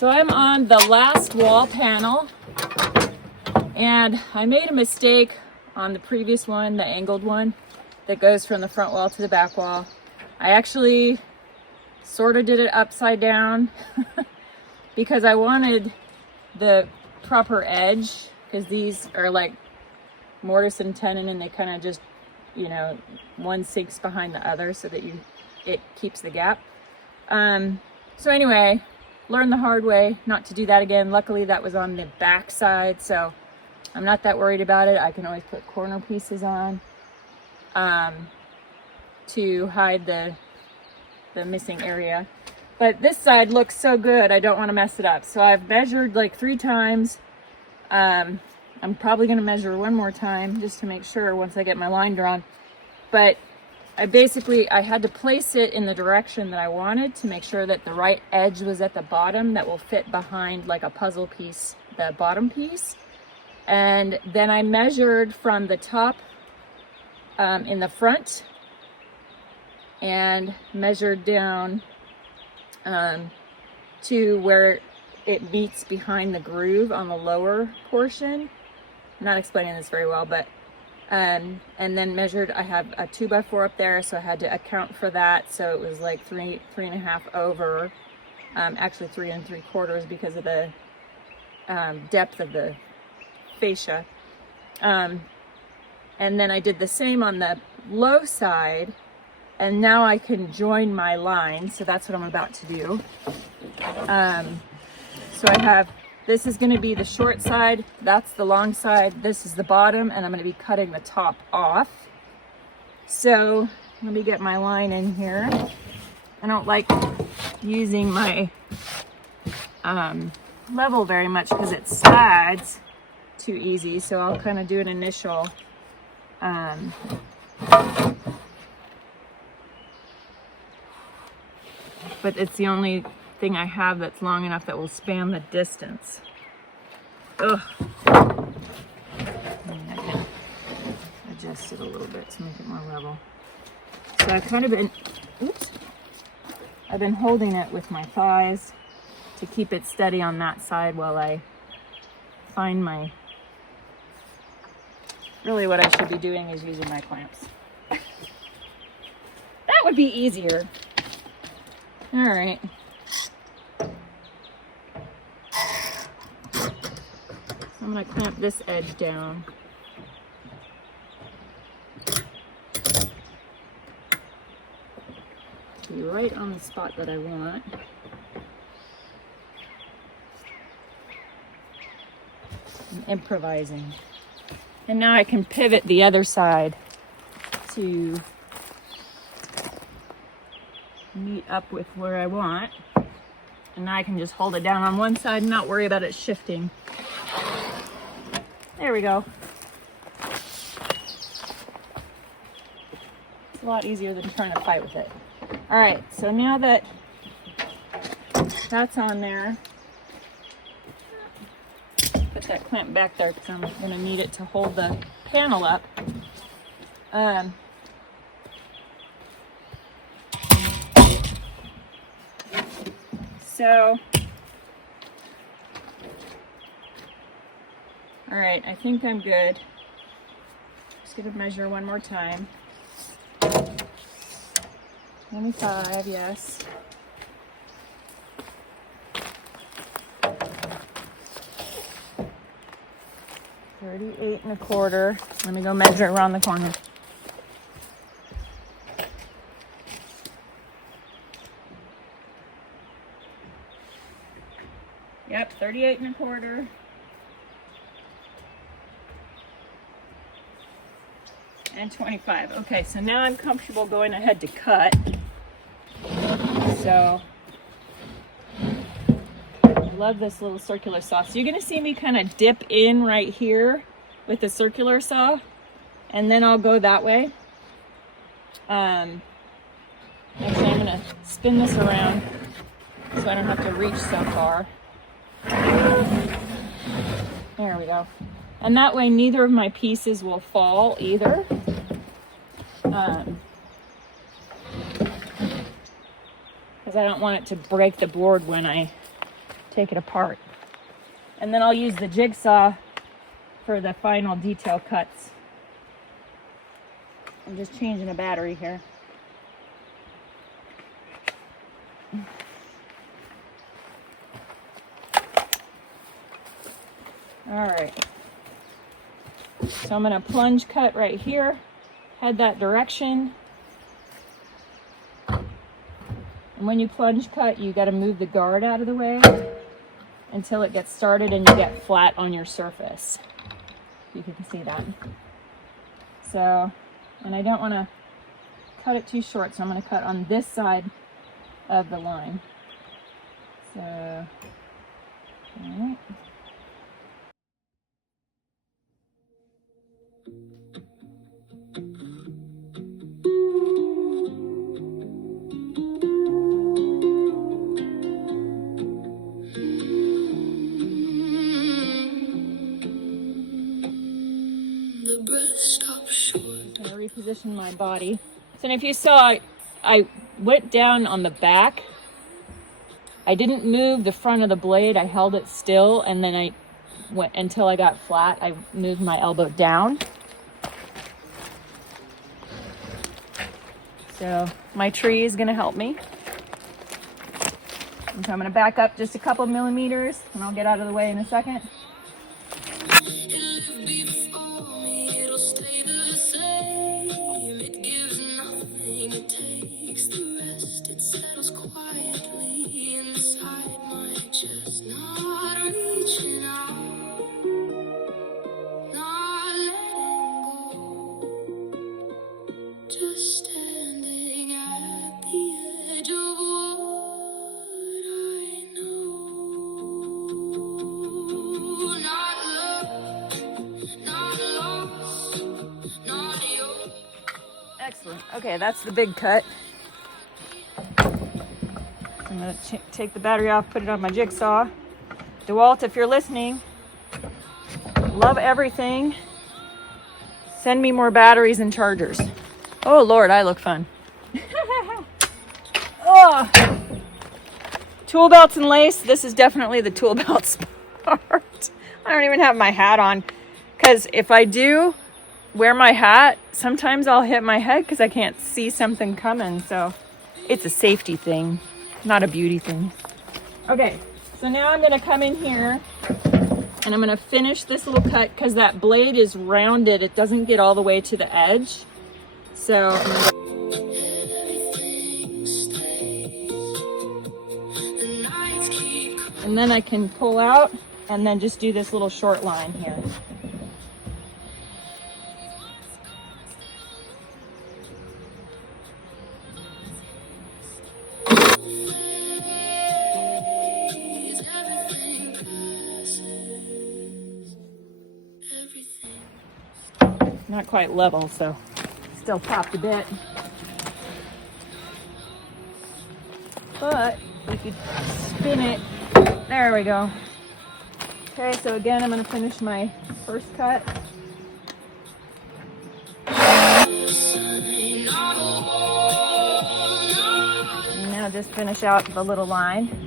So I'm on the last wall panel, and I made a mistake on the previous one, the angled one that goes from the front wall to the back wall. I actually sort of did it upside down because I wanted the proper edge, because these are like mortise and tenon and they kind of just, you know, one sinks behind the other so that it keeps the gap. So anyway, learned the hard way not to do that again. Luckily that was on the back side, so I'm not that worried about it. I can always put corner pieces on to hide the missing area. But this side looks so good, I don't want to mess it up. So I've measured like 3 times. I'm probably going to measure one more time just to make sure once I get my line drawn. But I had to place it in the direction that I wanted to make sure that the right edge was at the bottom that will fit behind like a puzzle piece, the bottom piece. And then I measured from the top in the front and measured down to where it meets behind the groove on the lower portion. I'm not explaining this very well, but and then measured, I have a 2x4 up there, so I had to account for that. So it was like 3.5 over, actually 3 3/4 because of the depth of the fascia. And then I did the same on the low side, and now I can join my line. So that's what I'm about to do. So I have, this is going to be the short side, that's the long side, this is the bottom, and I'm going to be cutting the top off. So let me get my line in here. I don't like using my level very much because it slides too easy, so I'll kind of do an initial but it's the only thing I have that's long enough that will span the distance. Ugh. I can adjust it a little bit to make it more level. So I've kind of been, I've been holding it with my thighs to keep it steady on that side while I find my, really what I should be doing is using my clamps. That would be easier. All right. I'm going to clamp this edge down. Be right on the spot that I want. I'm improvising. And now I can pivot the other side to meet up with where I want. And now I can just hold it down on one side and not worry about it shifting. There we go. It's a lot easier than trying to fight with it. All right, so now that that's on there, put that clamp back there because I'm going to need it to hold the panel up. So, all right, I think I'm good. Just gonna measure one more time. 25, yes. $38.25. Let me go measure around the corner. Yep, 38.25. And 25. Okay, so now I'm comfortable going ahead to cut. So I love this little circular saw. So you're gonna see me kind of dip in right here with the circular saw, and then I'll go that way. Actually, I'm gonna spin this around so I don't have to reach so far. There we go. And that way neither of my pieces will fall either. Because I don't want it to break the board when I take it apart. And then I'll use the jigsaw for the final detail cuts. I'm just changing a battery here. All right. So I'm going to plunge cut right here, head that direction. And when you plunge cut, you got to move the guard out of the way until it gets started and you get flat on your surface. You can see that. So, and I don't want to cut it too short, so I'm going to cut on this side of the line. So, all right. I'm going to reposition my body. So if you saw, I went down on the back. I didn't move the front of the blade. I held it still, and then I went until I got flat. I moved my elbow down. So my tree is going to help me. And so I'm going to back up just a couple millimeters, and I'll get out of the way in a second. Excellent. Okay, that's the big cut. I'm going to take the battery off, put it on my jigsaw. DeWalt, if you're listening, love everything. Send me more batteries and chargers. Oh, Lord, I look fun. Oh. ToolBelts and Lace. This is definitely the ToolBelts part. I don't even have my hat on, because if I do wear my hat, sometimes I'll hit my head because I can't see something coming. So it's a safety thing, not a beauty thing. Okay, so now I'm going to come in here and I'm going to finish this little cut because that blade is rounded. It doesn't get all the way to the edge. So and then I can pull out and then just do this little short line here. Not quite level, so still popped a bit. But we could spin it. There we go. Okay, so again, I'm going to finish my first cut. And now just finish out the little line.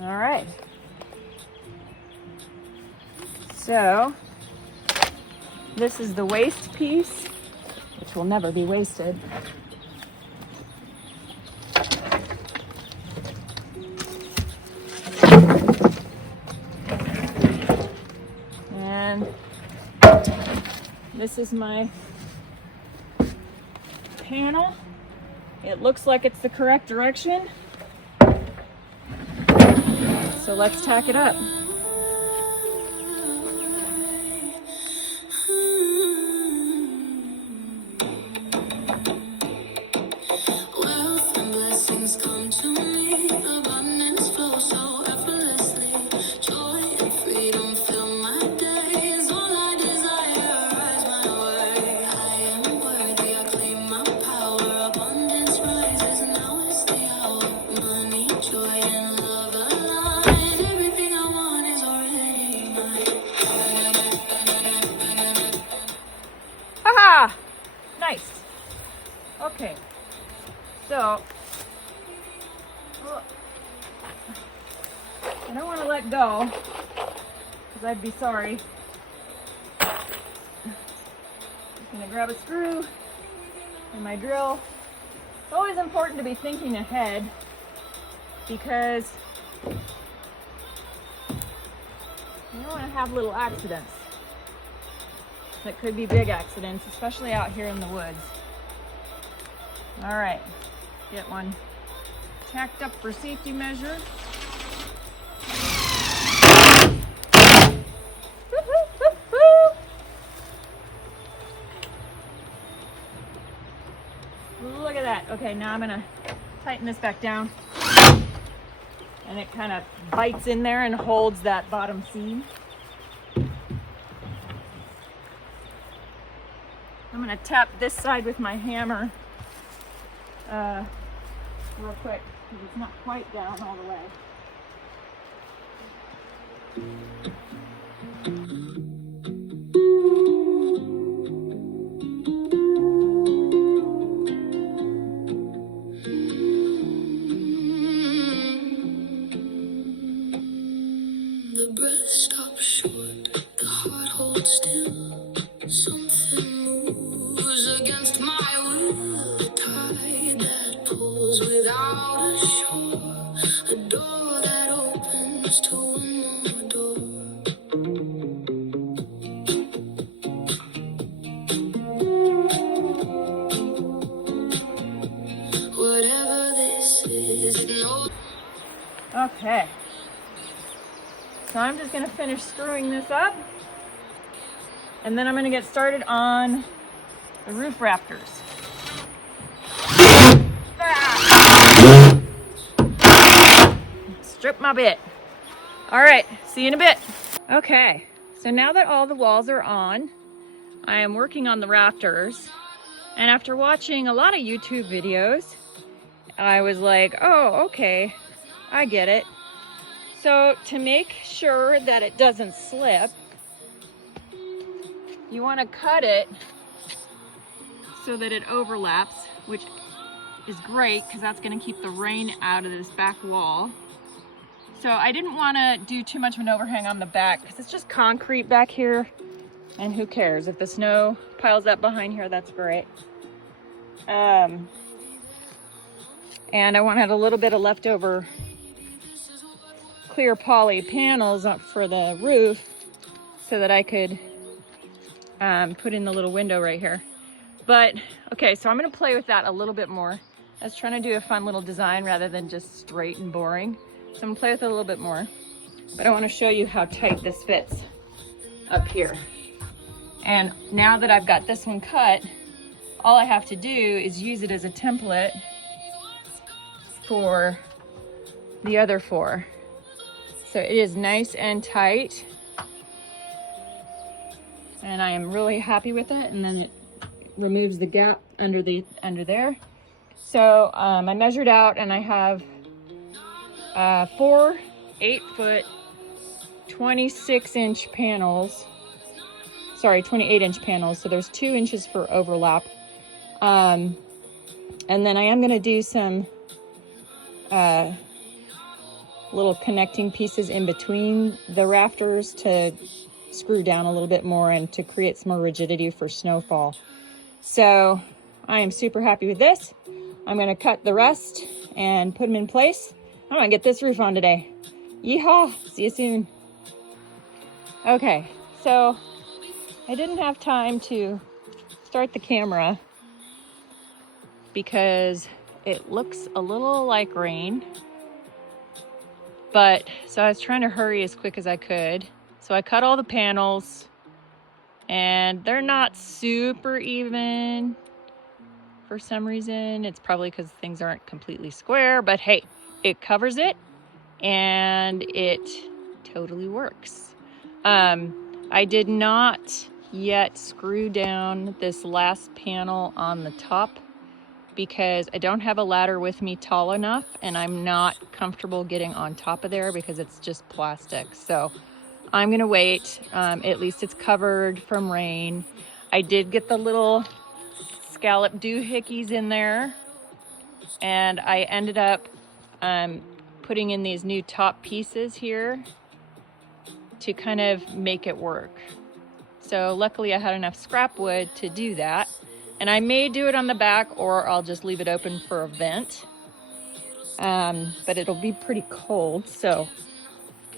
All right. So this is the waste piece, which will never be wasted. And this is my panel. It looks like it's the correct direction. So let's tack it up. I don't want to let go because I'd be sorry. I'm gonna grab a screw and my drill. It's always important to be thinking ahead because you don't want to have little accidents. That could be big accidents, especially out here in the woods. All right, get one tacked up for safety measure. Look at that. Okay, now I'm gonna tighten this back down. And it kind of bites in there and holds that bottom seam. I'm gonna tap this side with my hammer real quick because it's not quite down all the way. The breath stops short, the heart holds still. Something moves against my will. A tide that pulls without a shore. A door that opens to one more door. Whatever this is, it knows. Okay. So I'm just gonna finish screwing this up and then I'm gonna get started on the roof rafters. Strip my bit. All right, see you in a bit. Okay, so now that all the walls are on, I am working on the rafters. And after watching a lot of YouTube videos, I was like, oh, okay, I get it. So to make sure that it doesn't slip, you want to cut it so that it overlaps, which is great because that's going to keep the rain out of this back wall. So I didn't want to do too much of an overhang on the back because it's just concrete back here, and who cares if the snow piles up behind here, that's great. And I wanted a little bit of leftover clear poly panels up for the roof so that I could put in the little window right here. But okay, so I'm going to play with that a little bit more. I was trying to do a fun little design rather than just straight and boring. So I'm going to play with it a little bit more. But I want to show you how tight this fits up here. And now that I've got this one cut, all I have to do is use it as a template for the other four. So it is nice and tight. And I am really happy with it. And then it removes the gap under there. So I measured out and I have 4 8-foot 26-inch panels. Sorry, 28-inch panels. So there's 2 inches for overlap. And then I am going to do some little connecting pieces in between the rafters to screw down a little bit more and to create some more rigidity for snowfall. So I am super happy with this. I'm going to cut the rest and put them in place. I'm going to get this roof on today. Yeehaw! See you soon. Okay, so I didn't have time to start the camera because it looks a little like rain. But so I was trying to hurry as quick as I could. So I cut all the panels and they're not super even for some reason. It's probably because things aren't completely square, but hey, it covers it and it totally works. I did not yet screw down this last panel on the top because I don't have a ladder with me tall enough and I'm not comfortable getting on top of there because it's just plastic. So I'm gonna wait. At least it's covered from rain. I did get the little scallop doohickeys in there and I ended up putting in these new top pieces here to kind of make it work. So luckily I had enough scrap wood to do that. And I may do it on the back, or I'll just leave it open for a vent. But it'll be pretty cold, so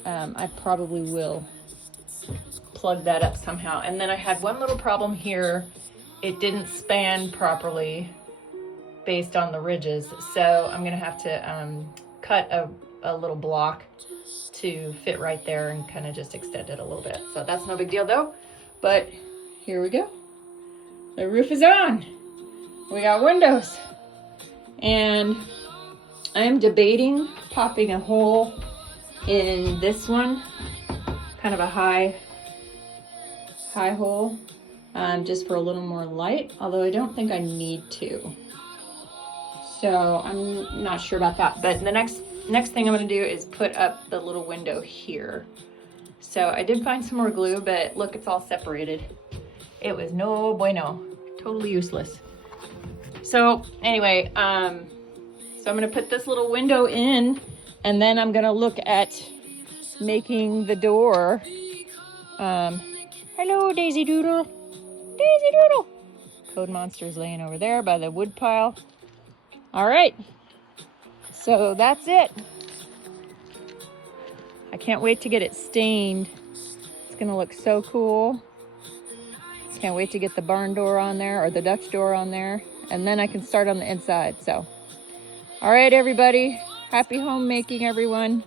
I probably will plug that up somehow. And then I had one little problem here. It didn't span properly based on the ridges. So I'm gonna have to cut a little block to fit right there and kind of just extend it a little bit. So that's no big deal though. But here we go. The roof is on. We got windows. And I'm debating popping a hole in this one, kind of a high hole, just for a little more light, although I don't think I need to. So I'm not sure about that. But the next thing I'm gonna do is put up the little window here. So I did find some more glue, but look, it's all separated. It was no bueno, totally useless. So anyway, so I'm gonna put this little window in, and then I'm gonna look at making the door. Hello, Daisy Doodle. Daisy Doodle. Code Monster is laying over there by the wood pile. All right, so that's it. I can't wait to get it stained. It's gonna look so cool. Can't wait to get the barn door on there, or the Dutch door on there, and then I can start on the inside. So, all right, everybody, happy homemaking, everyone.